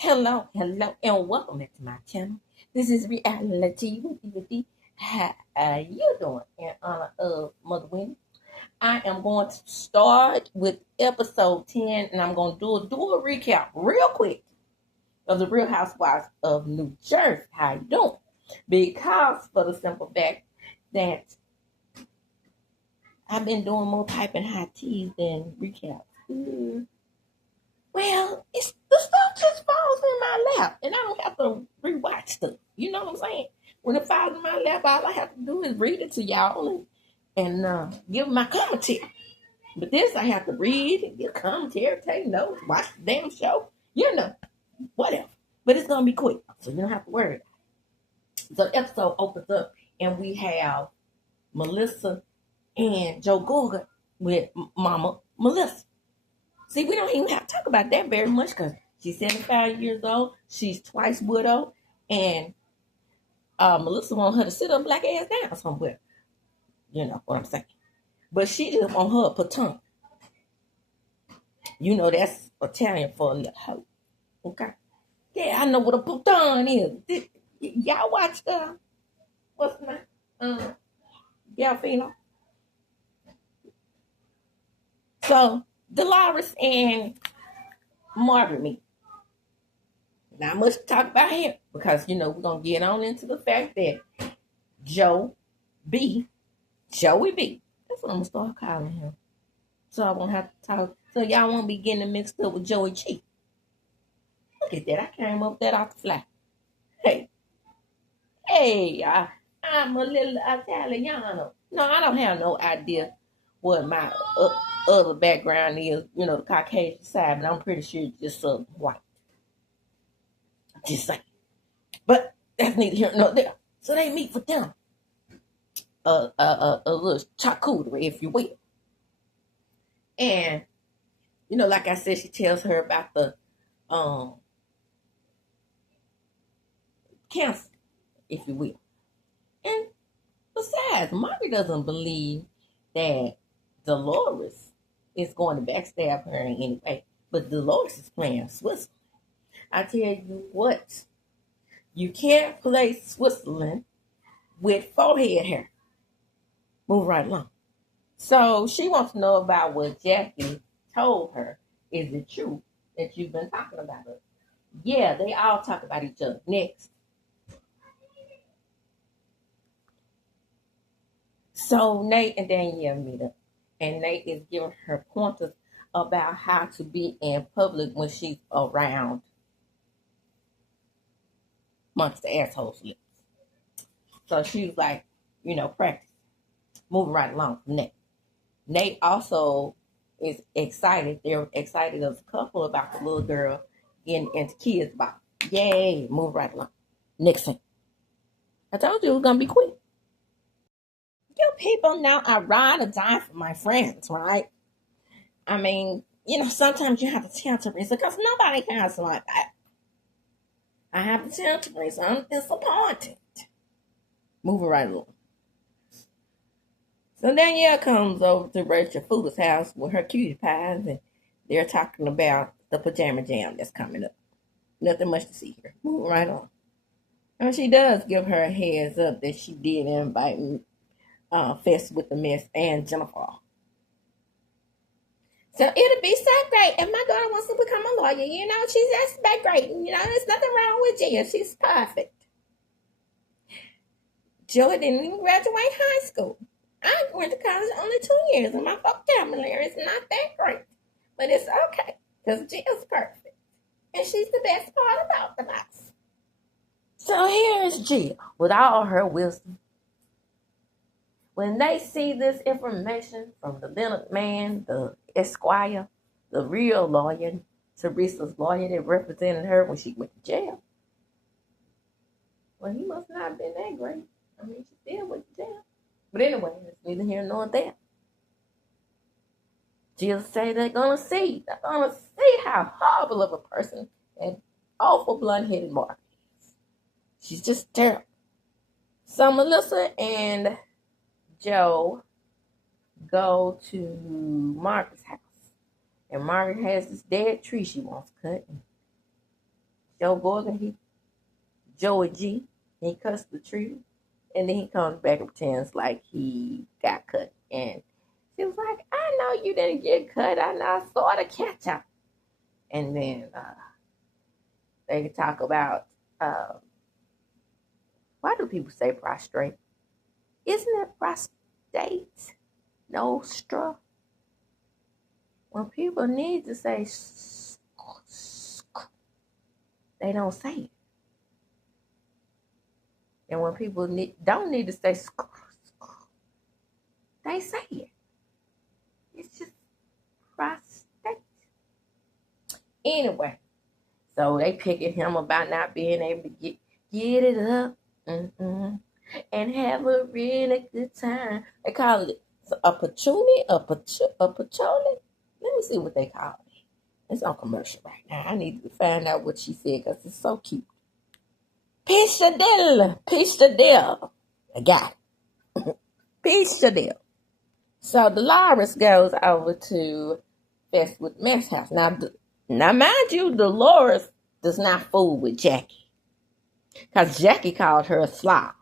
Hello, and welcome back to my channel. This is Reality with D. How are you doing? In honor of Mother Winnie, I am going to start with episode 10, and I'm going to do a recap real quick of the Real Housewives of New Jersey. How you doing? Because for the simple fact that I've been doing more typing high teas than recaps. Well, it's the stuff just falls in my lap, and I don't have to rewatch stuff. You know what I'm saying? When it falls in my lap, all I have to do is read it to y'all and give my commentary. But this, I have to read and give commentary, take notes, watch the damn show. You know, whatever. But it's gonna be quick, so you don't have to worry. So the episode opens up, and we have Melissa and Joe Gorga with Mama Melissa. See, we don't even have to talk about that very much because she's 75 years old. She's twice widowed. And Melissa wants her to sit her black ass down somewhere. You know what I'm saying? But she just want her a patunk. You know that's Italian for a little hoe. Okay? Yeah, I know what a patunk is. Y'all watch what's the name? Galfino. So, Dolores and Margaret meet. Not much to talk about here because, you know, we're going to get on into the fact that Joey B, that's what I'm going to start calling him. So I won't have to talk, so y'all won't be getting mixed up with Joey G. Look at that, I came up with that off the fly. Hey, I'm a little Italiano. No, I don't have no idea what my other background is, you know, the Caucasian side, but I'm pretty sure it's just white. Just saying. But that's neither here nor there. So they meet for them. A little charcuterie, if you will. And, you know, like I said, she tells her about the cancer, if you will. And besides, Margaret doesn't believe that Dolores is going to backstab her in any way. But Dolores is playing Switzerland. I tell you what, you can't play Switzerland with forehead hair. Move right along. So she wants to know about what Jackie told her. Is it true that you've been talking about her? Yeah, they all talk about each other. Next. So Nate and Danielle meet up. And Nate is giving her pointers about how to be in public when she's around amongst the assholes lips. So she was like, you know, practice. Moving right along from Nate. Nate also is excited. They're excited as a couple about the little girl getting into kids' body. Yay, move right along. Next thing. I told you it was going to be quick. You people know I ride or die for my friends, right? I mean, you know, sometimes you have to tell Teresa because nobody has like that. I have to tell Teresa I'm disappointed. Moving right along. So Danielle comes over to Rachel Fooder's house with her cutie pies, and they're talking about the pajama jam that's coming up. Nothing much to see here. Moving right on. And she does give her a heads up that she did invite Fest with the Miss and Jennifer. So it'll be so great if my daughter wants to become a lawyer. You know, that's that great. You know, there's nothing wrong with Gia. She's perfect. Joey didn't even graduate high school. I went to college only 2 years, and my vocabulary is not that great. But it's okay, because Jia's perfect. And she's the best part about the house. So here's Gia, with all her wisdom. When they see this information from the Leonard man, the Esquire, the real lawyer, Teresa's lawyer that represented her when she went to jail, well, he must not have been that great. I mean, she still went to jail. But anyway, it's neither here nor there. Jill say they're gonna see. They're gonna see how horrible of a person that awful blunt-headed Margaret is. She's just terrible. So Melissa and Joe go to Margaret's house. And Margaret has this dead tree she wants cut. Joe Gorgon, Joey G, he cussed the tree, and then he comes back and pretends like he got cut. And she was like, I know you didn't get cut. I know I saw the catch-up. And then they talk about, why do people say prostrate? Isn't it prostate? Nostra? When people need to say they don't say it. And when people don't need to say they say it. It's just prostate. Anyway, so they pick at him about not being able to get it up and have a really good time. They call it a patchouli, a patchouli. Let me see what they call it. It's on commercial right now. I need to find out what she said because it's so cute. Pichadille. I got it. Pichadille. So Dolores goes over to Fest with Mess House. Now, mind you, Dolores does not fool with Jackie. Because Jackie called her a slob.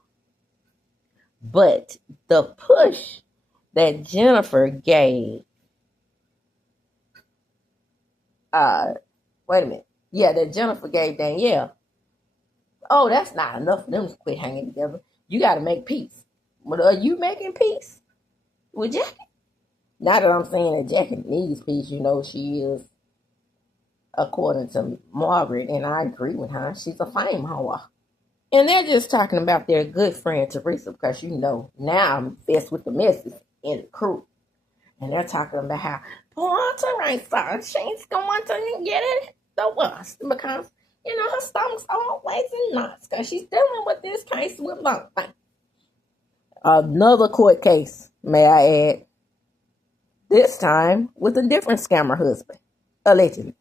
But the push that Jennifer gave, wait a minute. Yeah, that Jennifer gave Danielle. Oh, that's not enough for them to quit hanging together. You got to make peace. But are you making peace with Jackie? Not that I'm saying that Jackie needs peace. You know, she is, according to Margaret, and I agree with her, she's a fame whore. And they're just talking about their good friend Teresa, because you know, now I'm Fest with the Messes in the crew. And they're talking about how poor Teresa, she's going to get it the worst because, you know, her stomach's always in knots because she's dealing with this case with lung thing. Another court case, may I add. This time with a different scammer husband, allegedly.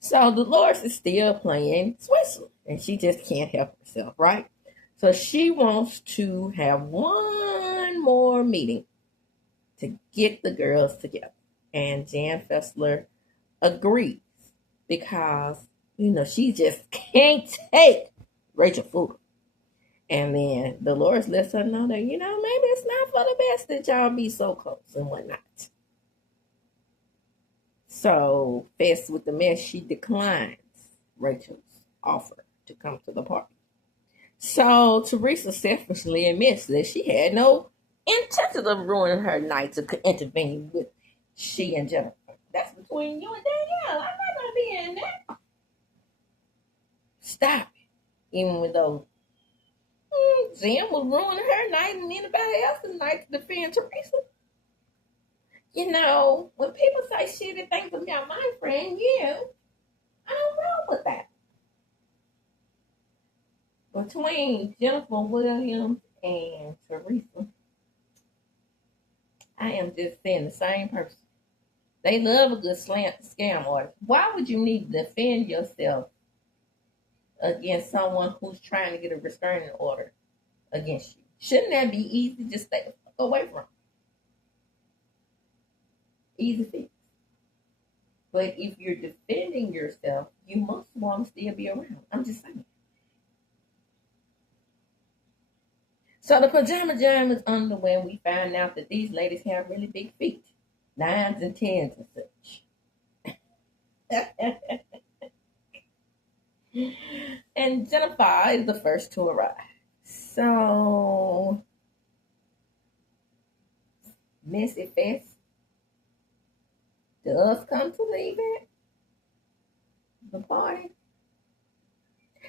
So Dolores is still playing Switzerland, and she just can't help herself, right? So she wants to have one more meeting to get the girls together. And Jan Fessler agrees because, you know, she just can't take Rachel Fuller. And then Dolores lets her know that, you know, maybe it's not for the best that y'all be so close and whatnot. So, Fest with the Mess, she declines Rachel's offer to come to the party. So, Teresa selfishly admits that she had no intention of ruining her night to intervene with she and Jennifer. That's between you and Danielle. I'm not going to be in there. Stop it. Even with those Jen was ruining her night and anybody else's night to defend Teresa. You know, when people say shitty things about my friend, you, I don't roll with that. Between Jennifer Williams and Teresa, I am just saying the same person. They love a good scam artist. Why would you need to defend yourself against someone who's trying to get a restraining order against you? Shouldn't that be easy? Just stay the fuck away from it. Easy fix. But if you're defending yourself, you must want to still be around. I'm just saying. So the pajama jam is underway, and we find out that these ladies have really big feet. 9s and 10s and such. And Jennifer is the first to arrive. So, Messy Fest does come to the event, the party.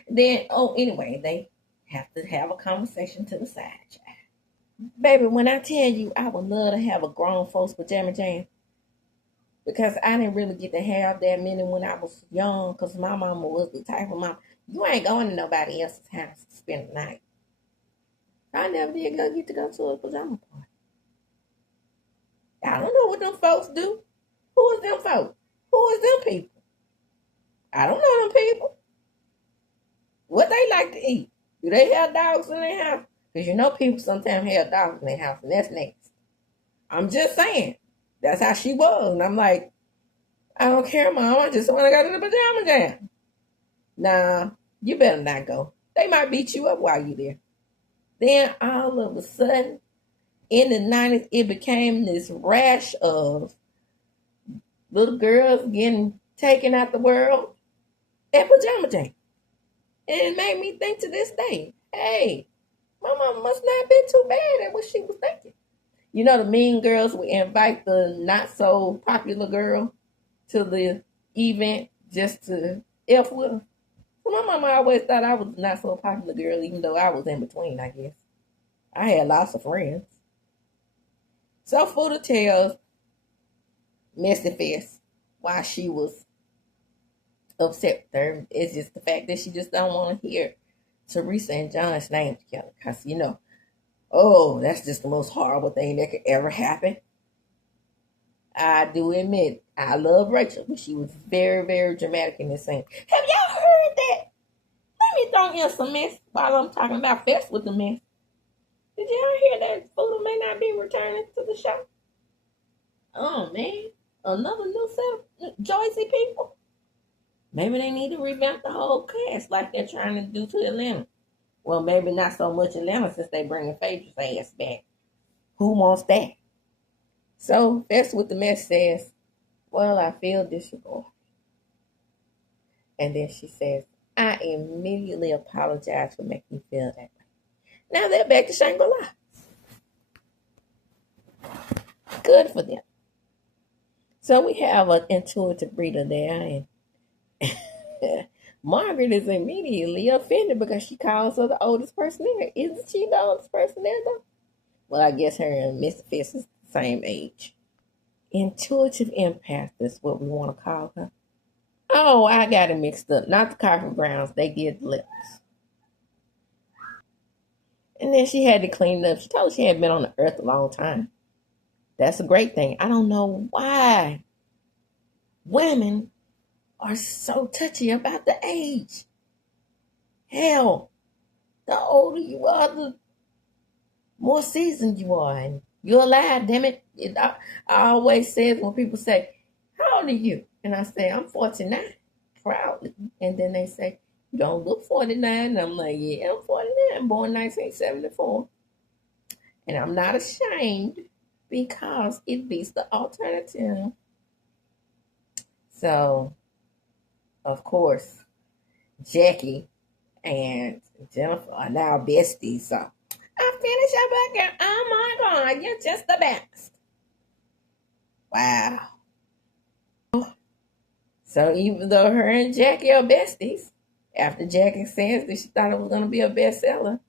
Then, anyway, they have to have a conversation to the side, child. Baby, when I tell you I would love to have a grown folks pajama jam, because I didn't really get to have that many when I was young, because my mama was the type of mom, you ain't going to nobody else's house to spend the night. I never did get to go to a pajama party. I don't know what them folks do. Who is them folks? Who is them people? I don't know them people. What they like to eat? Do they have dogs in their house? Because you know people sometimes have dogs in their house, and that's next. I'm just saying. That's how she was. And I'm like, I don't care, Mom. I just want to go to the pajama jam. Nah, you better not go. They might beat you up while you're there. Then all of a sudden, in the 90s, it became this rash of little girls getting taken out the world and pajama jam. And it made me think to this day, hey, my mama must not have been too bad at what she was thinking. You know, the mean girls would invite the not so popular girl to the event just to F with her. So my mama always thought I was not so popular girl, even though I was in between, I guess. I had lots of friends. So Fuda tells Messy Face why she was upset with her. It's just the fact that she just don't want to hear Teresa and John's name together. Because, you know, oh, that's just the most horrible thing that could ever happen. I do admit, I love Rachel, but she was very, very dramatic in this scene. Have y'all heard that? Let me throw in some mess while I'm talking about Fest with the mess. Did y'all hear that Fuda may not be returning to the show? Oh, man. Another new set of Joycey people? Maybe they need to revamp the whole cast like they're trying to do to Atlanta. Well, maybe not so much Atlanta since they bringing Phaedra's ass back. Who wants that? So, Fest with the Mess says, well, I feel disregarded. And then she says, I immediately apologize for making you feel that way. Now they're back to Shangri-La. Good for them. So we have an intuitive reader there, and Margaret is immediately offended because she calls her the oldest person there. Isn't she the oldest person there, though? Well, I guess her and Mr. Fist is the same age. Intuitive empath is what we want to call her. Oh, I got it mixed up. Not the Coffee Browns. They get the lips. And then she had to clean it up. She told her she had been on the earth a long time. That's a great thing. I don't know why women are so touchy about the age. Hell, the older you are, the more seasoned you are. And you're alive, damn it. I always say when people say, how old are you? And I say, I'm 49, proudly. And then they say, you don't look 49. And I'm like, yeah, I'm 49, born 1974. And I'm not ashamed because it beats the alternative. So, of course, Jackie and Jennifer are now besties. So, I finished up again. Oh my God, you're just the best. Wow. So, even though her and Jackie are besties, after Jackie says that she thought it was going to be a bestseller,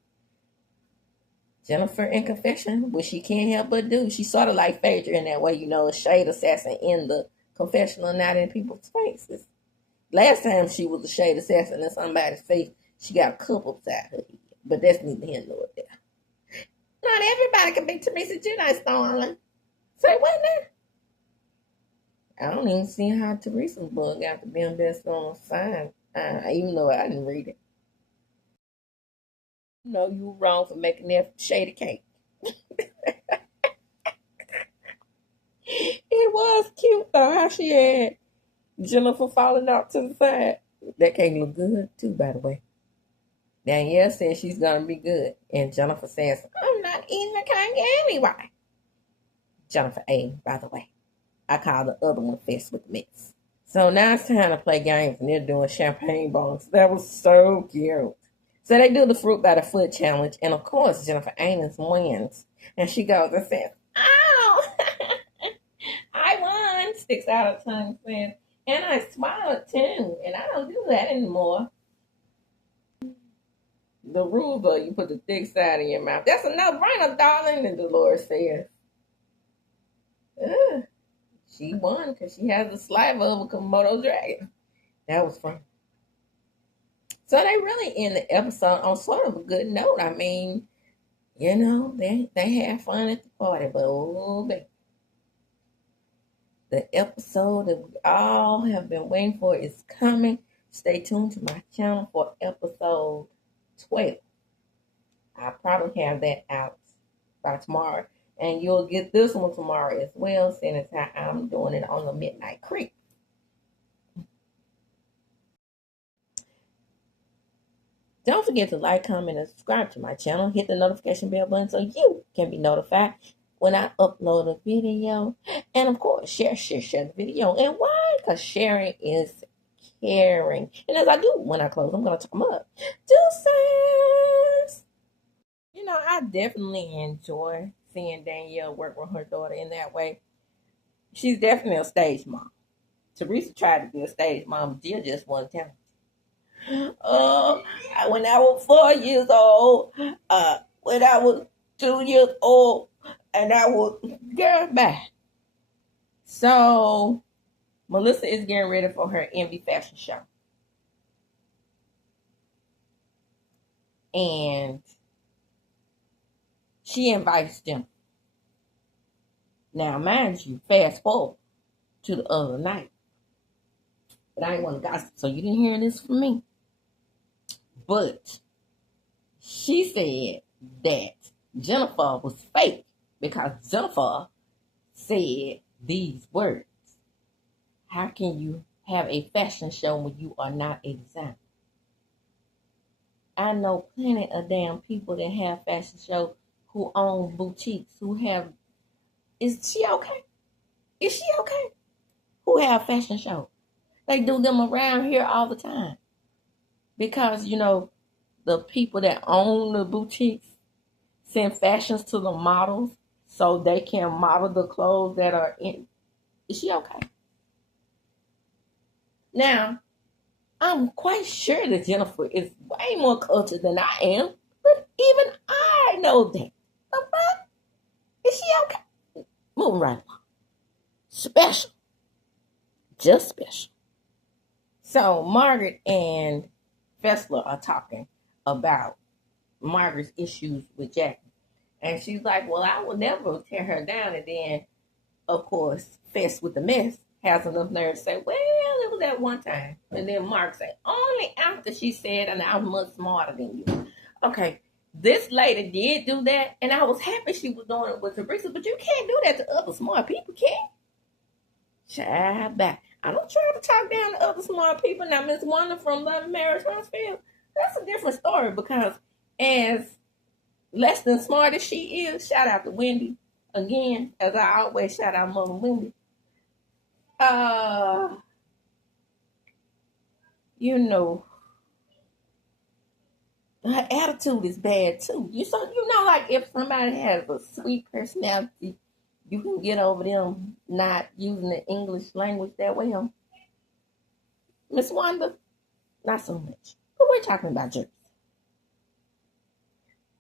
Jennifer in confession, which she can't help but do. She's sort of like Phaedra in that way, you know, a shade assassin in the confessional, not in people's faces. Last time she was a shade assassin in somebody's face, she got a couple upside her head. But that's neither here nor there. Not everybody can be Teresa Jedi Starling. Say what now? I don't even see how Teresa's book got to be on bestseller sign, even though I didn't read it. You know you were wrong for making that shady cake. It was cute though, how she had Jennifer falling out to the side. That cake look good too, by the way. Danielle says she's gonna be good, and Jennifer says, I'm not eating the cake anyway. Jennifer A, by the way. I call the other one Fest with the Mix. So now it's time to play games, and they're doing champagne bongs. That was so cute. So they do the fruit by the foot challenge, and of course Jennifer Anis wins. And she goes and says, oh, I won, sticks out her tongue, says, and I swallowed too, and I don't do that anymore. The rules are you put the thick side in your mouth. That's a no-brainer, darling, and Dolores says. She won because she has the saliva of a Komodo dragon. That was fun. So they really end the episode on sort of a good note. I mean, you know, they had fun at the party, but oh, baby. The episode that we all have been waiting for is coming. Stay tuned to my channel for episode 12. I'll probably have that out by tomorrow. And you'll get this one tomorrow as well, seeing as how I'm doing it on the Midnight Creek. Don't forget to like, comment, and subscribe to my channel. Hit the notification bell button so you can be notified when I upload a video. And of course, share the video. And why? Because sharing is caring. And as I do when I close, I'm going to come up. Deuces! You know, I definitely enjoy seeing Danielle work with her daughter in that way. She's definitely a stage mom. TERESA tried to be a stage mom. Jill just wasn't talented. When I was 4 years old, when I was 2 years old, and I was girl back. So Melissa is getting ready for her Envy fashion show. And she invites them. Now, mind you, fast forward to the other night. But I ain't want to gossip, so you didn't hear this from me. But she said that Jennifer was fake because Jennifer said these words. How can you have a fashion show when you are not a designer? I know plenty of damn people that have fashion shows who own boutiques, who have... Is she okay? Is she okay? Who have fashion shows? They do them around here all the time. Because, you know, the people that own the boutiques send fashions to the models so they can model the clothes that are in. Is she okay? Now, I'm quite sure that Jennifer is way more cultured than I am, but even I know that. The fuck? Is she okay? Moving right along. Special. Just special. So, Margaret and Fessler are talking about Margaret's issues with Jackie. And she's like, well, I will never tear her down. And then, of course, Fess with the mess has enough nerve to say, well, it was that one time. And then Mark said, only after she said, and I'm much smarter than you. Okay, this lady did do that, and I was happy she was doing it with TERESA, but you can't do that to other smart people, can you? Child back. I don't try to talk down to other smart people. Now, Miss Wanda from Love and Marriage Huntsville, that's a different story because as less than smart as she is, shout out to Wendy. Again, as I always shout out Mother Wendy. You know, her attitude is bad too. You know, like if somebody has a sweet personality, you can get over them not using the English language that well. Miss Wanda, not so much. But we're talking about Jersey.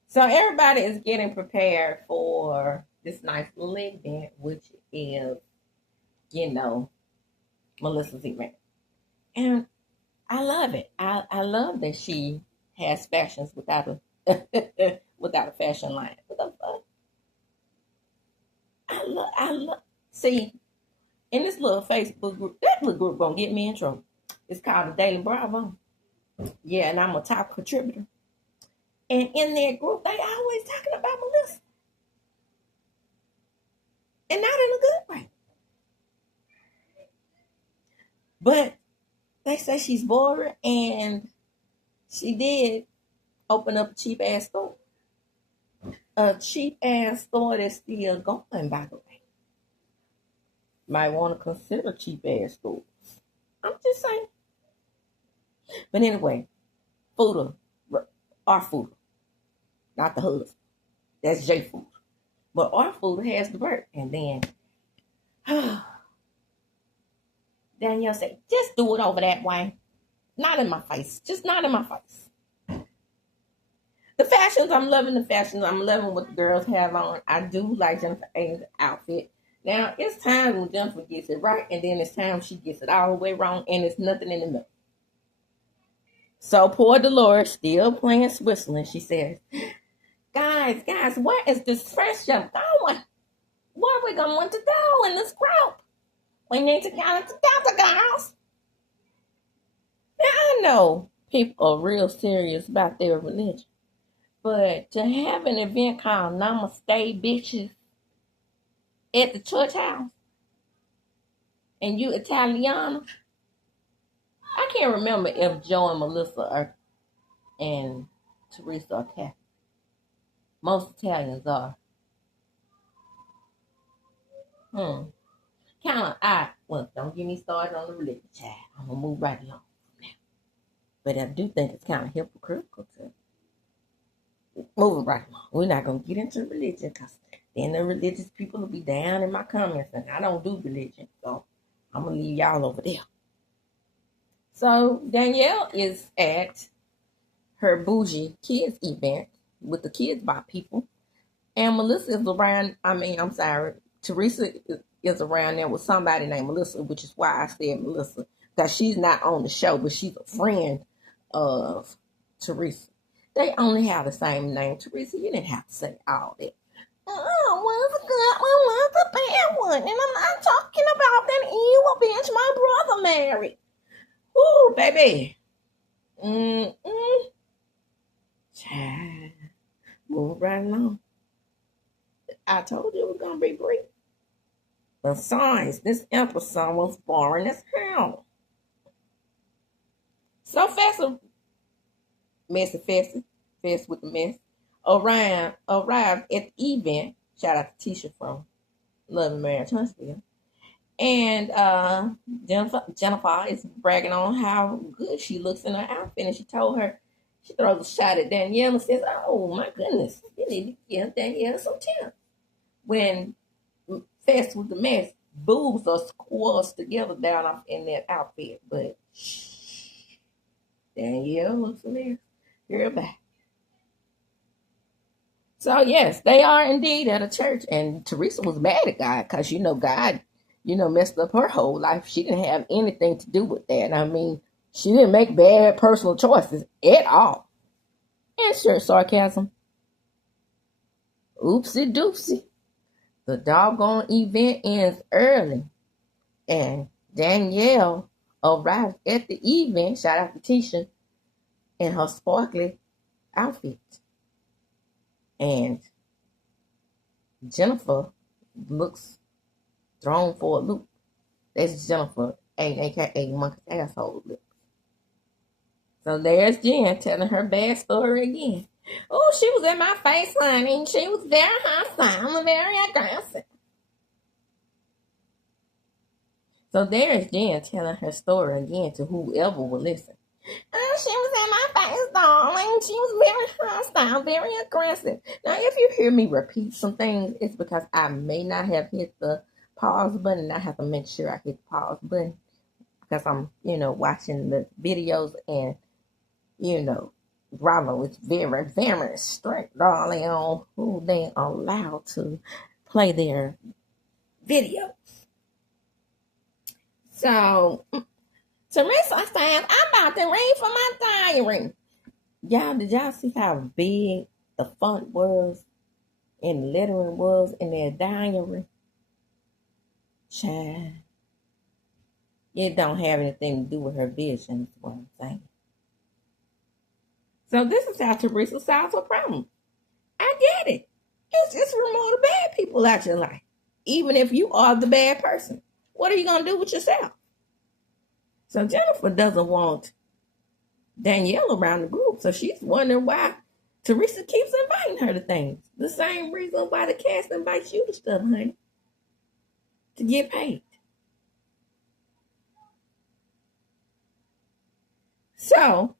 So everybody is getting prepared for this nice little event, which is, you know, Melissa's event. And I love it. I love that she has fashions without a without a fashion line. What the fuck? I love. See, in this little Facebook group, that little group gonna get me in trouble. It's called the Daily Bravo. Yeah, and I'm a top contributor. And in their group, they always talking about Melissa, and not in a good way. But they say she's boring, and she did open up a cheap ass store. A cheap ass store that's still going, by the way. Might want to consider cheap ass stores. I'm just saying. But anyway, Fuda, our Fuda, not the husband. That's J Fuda. But our Fuda has the bird. And then Danielle said, just do it over that way. Not in my face. Just not in my face. The fashions, I'm loving the fashions. I'm loving what the girls have on. I do like Jennifer A's outfit. Now, it's times when Jennifer gets it right, and then it's times she gets it all the way wrong, and it's nothing in the middle. So poor Dolores, still playing Switzerland, she says, guys, where is this friendship going? Where are we going to go in this group? We need to get it together, guys. Now, I know people are real serious about their religion, but to have an event called Namaste Bitches at the church house, and you Italiana, I can't remember if Joe and Melissa are and Teresa are Catholic. Most Italians are. Kind of odd. Well, don't get me started on the religion, child. I'm gonna move right along now. But I do think it's kind of hypocritical to move right along. We're not gonna get into religion because then the religious people will be down in my comments, and I don't do religion, so I'm gonna leave y'all over there. So Danielle is at her bougie kids event with the Kids Bop people, and Melissa is around. Teresa is around there with somebody named Melissa, which is why I said Melissa, because she's not on the show, but she's a friend of Teresa. They only have the same name. Teresa, you didn't have to say all that. Oh, one's a good one, one's a bad one. And I'm not talking about that evil bitch my brother married. Ooh, baby. Child. Move right along. I told you it was going to be brief. Besides, this episode was boring as hell. So fast, fest with the mess, arrived at the event. Shout out to Tisha from Love and Marriage Huntsville. And Jennifer is bragging on how good she looks in her outfit. And she told her, she throws a shot at Danielle and says, oh my goodness, you need to give Danielle some tips. When fest with the mess, boobs are squashed together down off in that outfit. But Danielle looks a mess. Girl, bye. So yes, they are indeed at a church, and Teresa was mad at God because God, messed up her whole life. She didn't have anything to do with that. I mean, she didn't make bad personal choices at all. And sure, sarcasm. Oopsie doopsie. The doggone event ends early, and Danielle arrives at the event. Shout out to Tisha in her sparkly outfit. And Jennifer looks thrown for a loop. That's Jennifer, aka Monkey's asshole lips. So there's Jen telling her bad story again. Oh, she was in my face, honey. She was very hostile and very aggressive. So there's Jen telling her story again to whoever will listen. Oh, she was in my face, darling. She was very hostile, very aggressive. Now, if you hear me repeat some things, it's because I may not have hit the pause button, and I have to make sure I hit the pause button because I'm, watching the videos, and, Bravo is very, very strict, darling, on who they allow to play their videos. So, Teresa says, I'm about to read from my diary. Y'all, did y'all see how big the font was and the lettering was in their diary? Child. It don't have anything to do with her vision, is what I'm saying. So this is how Teresa solves her problem. I get it. It's just remove the bad people out your life. Even if you are the bad person. What are you going to do with yourself? So Jennifer doesn't want Danielle around the group. So she's wondering why Teresa keeps inviting her to things. The same reason why the cast invites you to stuff, honey. To get paid. So,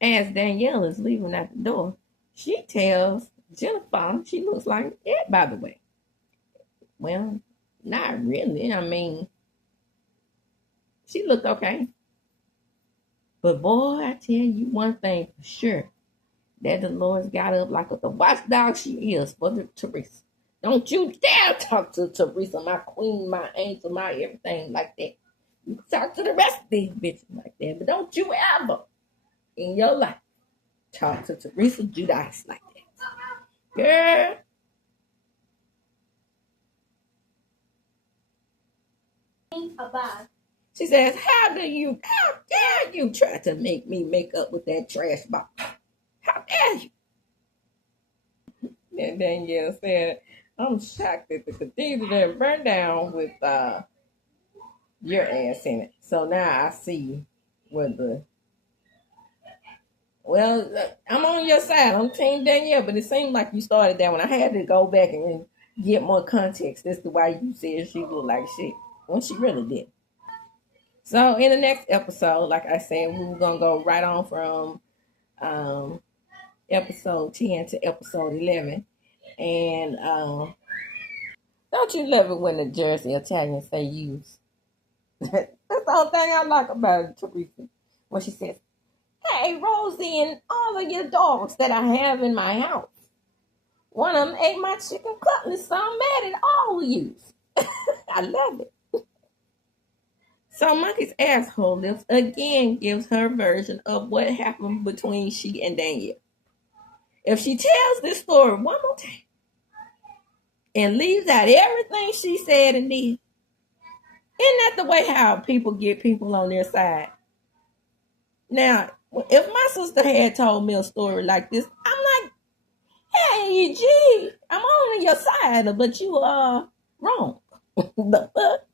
as Danielle is leaving out the door, she tells Jennifer she looks like Ed, by the way. Well, not really. I mean, she looked okay. But boy, I tell you one thing for sure. That Dolores got up like the watchdog she is for Teresa. Don't you dare talk to Teresa, my queen, my angel, my everything like that. You can talk to the rest of these bitches like that. But don't you ever in your life talk to Teresa Giudice like that. Girl. She says, how dare you try to make me make up with that trash box? How dare you? And Danielle said, I'm shocked that the cathedral didn't burn down with your ass in it. So now I see where the Well, I'm on your side. I'm Team Danielle, but it seemed like you started that one. I had to go back and get more context as to why you said she looked like shit when she really did. So in the next episode, like I said, we were gonna go right on from episode 10 to episode 11, and don't you love it when the Jersey Italians say use? That's the whole thing I like about it, Teresa. When she says, "Hey, Rosie, and all of your dogs that I have in my house. One of them ate my chicken cutlet, so I'm mad at all of you." I love it. So Monkey's asshole lips again gives her version of what happened between she and Danielle. If she tells this story one more time and leaves out everything she said and did, isn't that the way how people get people on their side? Now, if my sister had told me a story like this, I'm like, "Hey, gee, I'm on your side, but you are wrong." The fuck?